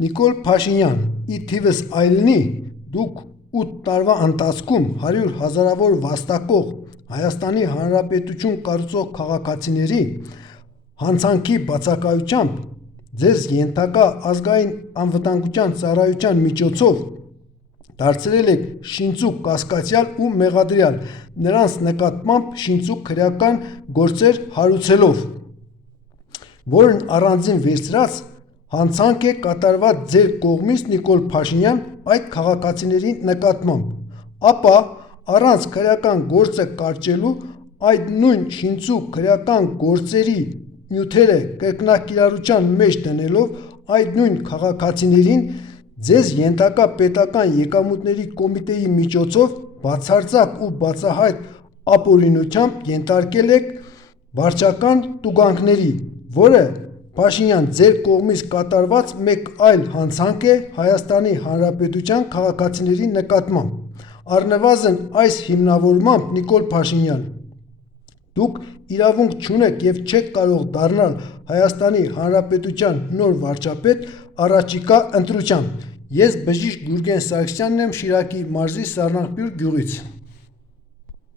Նիկոլ Փաշինյան, ի թիվս այլնի, դուք 8 տարվա ընթացքում 100 հազարավոր վաստակող Հայաստանի Հանրապետություն կառուցող քաղաքացիների հանցանքի բացակայությամբ ձեզ ենթակա ազգային անվտանգության ծառայության միջոցով դարձրել եք շինծուկ կասկածյալ ու մեղադրյալ, նրանց նկատմամբ շինծուկ քրեական գործեր հարուցելով, որն առանձին վերցրած հանցանք է կատարված ձեր կողմից Նիկոլ Փաշինյան այդ քաղաքացիների նկատմամբ, ապա առանց քրեական գործը կարճելու այդ նույն շինծուկ քրեական գործերի նյութերը կրկնակիրառության մեջ դնելով այդ նույն քաղաքացիներին ձեզ ենթակա պետական եկամուտների կոմիտեի միջոցով բացարձակ ու բացահայտ ապօրինությամբ ենթարկել եք վարչական տուգանքների, որը Փաշինյան ձեր կողմից կատարված մեկ այլ հանցանք է Հայաստանի Հանրապետության քաղաքացիների նկատմամբ, առնվազն այս հիմնավորմամբ Նիկոլ Փաշինյան, դուք իրավունք չունեք և չեք կարող դառնալ Հայաստանի Հանրապետության նոր վարչապետ առաջիկա ընտրությամբ, ես բժիշկ Գուրգեն Սարգսյանն եմ Շիրակի մարզի Սառնախբյուր գյուղից։